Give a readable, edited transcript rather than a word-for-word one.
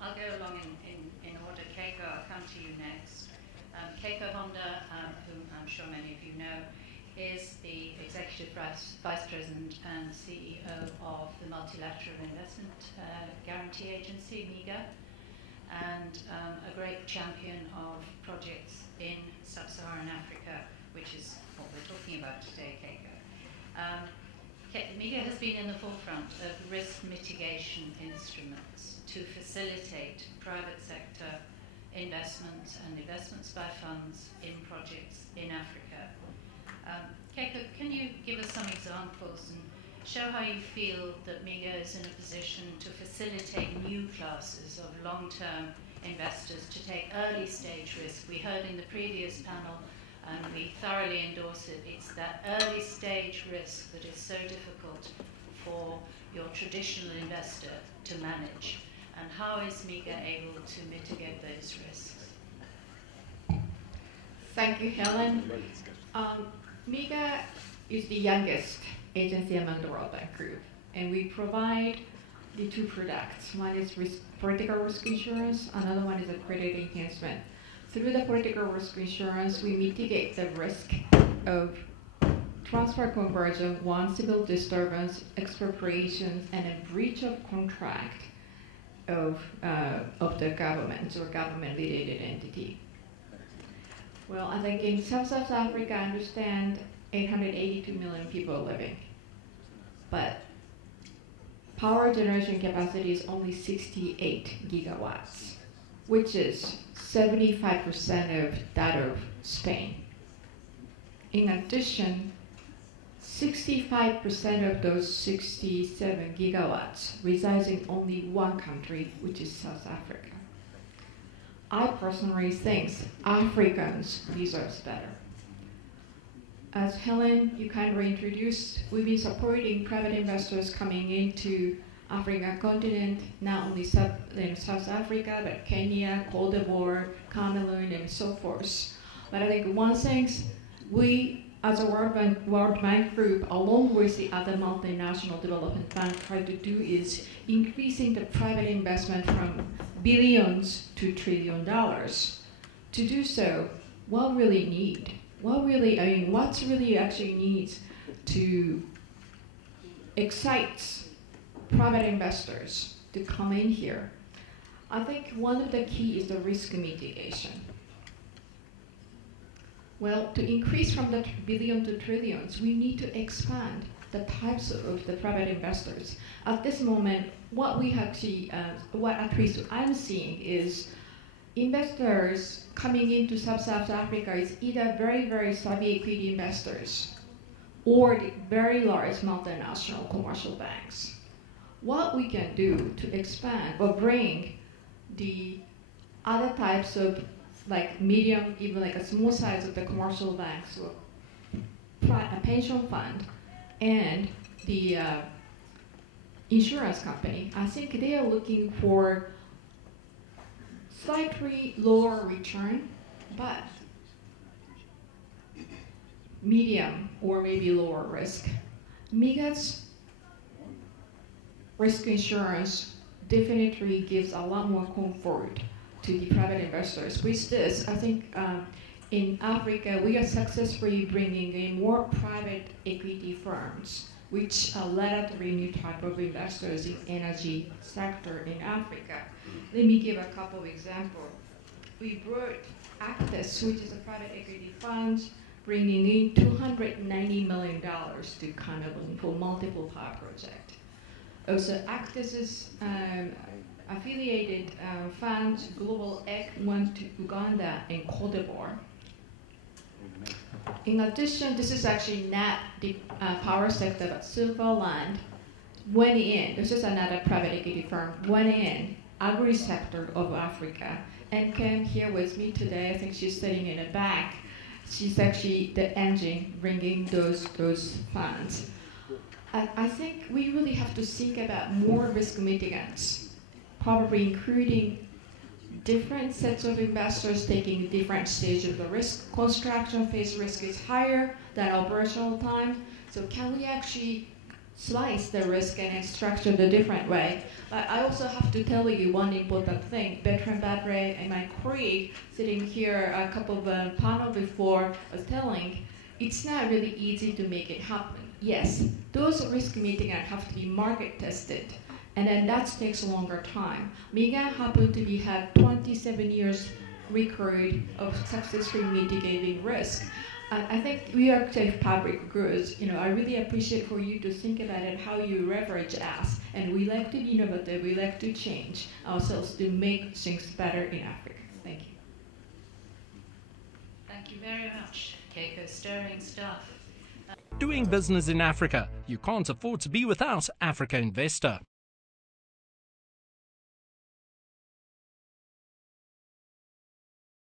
I'll go along in order. Keiko, I'll come to you next. Keiko Honda, whom I'm sure many of you know, is the Executive Vice President and CEO of the Multilateral Investment Guarantee Agency, MIGA, and a great champion of projects in sub-Saharan Africa, which is what we're talking about today, Keiko. MIGA has been in the forefront of risk mitigation instruments to facilitate private sector investments and investments by funds in projects in Africa. Keiko, can you give us some examples and show how you feel that MIGA is in a position to facilitate new classes of long-term investors to take early stage risk? We heard in the previous panel, and we thoroughly endorse it, it's that early stage risk that is so difficult for your traditional investor to manage. And how is MIGA able to mitigate those risks? Thank you, Helen. MIGA is the youngest agency among the World Bank Group, and we provide the two products. One is political risk insurance, another one is a credit enhancement. Through the political risk insurance, we mitigate the risk of transfer conversion, civil disturbance, expropriations, and a breach of contract of the government or government-related entity. Well, I think in South Africa, I understand 882 million people living, but power generation capacity is only 68 gigawatts, which is 75% of that of Spain. In addition, 65% of those 67 gigawatts resides in only one country, which is South Africa. I personally think Africans deserve better. As Helen, you kindly introduced, we've been supporting private investors coming into African continent, not only in South Africa, but Kenya, Cote d'Ivoire, Cameroon, and so forth. But I think one thing we, as a World Bank Group, along with the other multinational development banks, try to do is increasing the private investment from billions to $1 trillion. To do so, what really need? What's really actually needs to excite private investors to come in here? I think one of the key is the risk mitigation. Well, to increase from the billion to trillions, we need to expand the types of the private investors. At this moment, what we actually, what at least I'm seeing is investors coming into South Africa is either very, very savvy equity investors or the very large multinational commercial banks. What we can do to expand or bring the other types of like medium, even like a small size of the commercial banks or a pension fund and the insurance company, I think they are looking for slightly lower return, but medium or maybe lower risk. MIGA's risk insurance definitely gives a lot more comfort to the private investors. With this, I think in Africa, we are successfully bringing in more private equity firms, which led to new type of investors in energy sector in Africa. Let me give a couple of examples. We brought Actis, which is a private equity fund, bringing in $290 million to Cameroon for multiple power projects. Also, Actis's affiliated fund, Global Egg, went to Uganda and Cote d'Ivoire. In addition, this is actually not the power sector, but Silverland went in. This is another private equity firm, went in, agri-sector of Africa, and came here with me today. I think she's sitting in the back. She's actually the engine bringing those funds. I think we really have to think about more risk mitigants, probably including different sets of investors taking different stages of the risk. Construction phase risk is higher than operational time. So can we actually slice the risk and then structure the different way. But I also have to tell you one important thing. Bertrand Badre and my colleague sitting here a couple of panels before was telling, it's not really easy to make it happen. Yes, those risk mitigants have to be market tested, and then that takes a longer time. MIGA happened to have 27 years record of successfully mitigating risk. I think we are public goods. I really appreciate for you to think about it, how you leverage us. And we like to be innovative, we like to change ourselves to make things better in Africa. Thank you. Thank you very much, Keiko. Stirring stuff. Doing business in Africa. You can't afford to be without Africa Investor.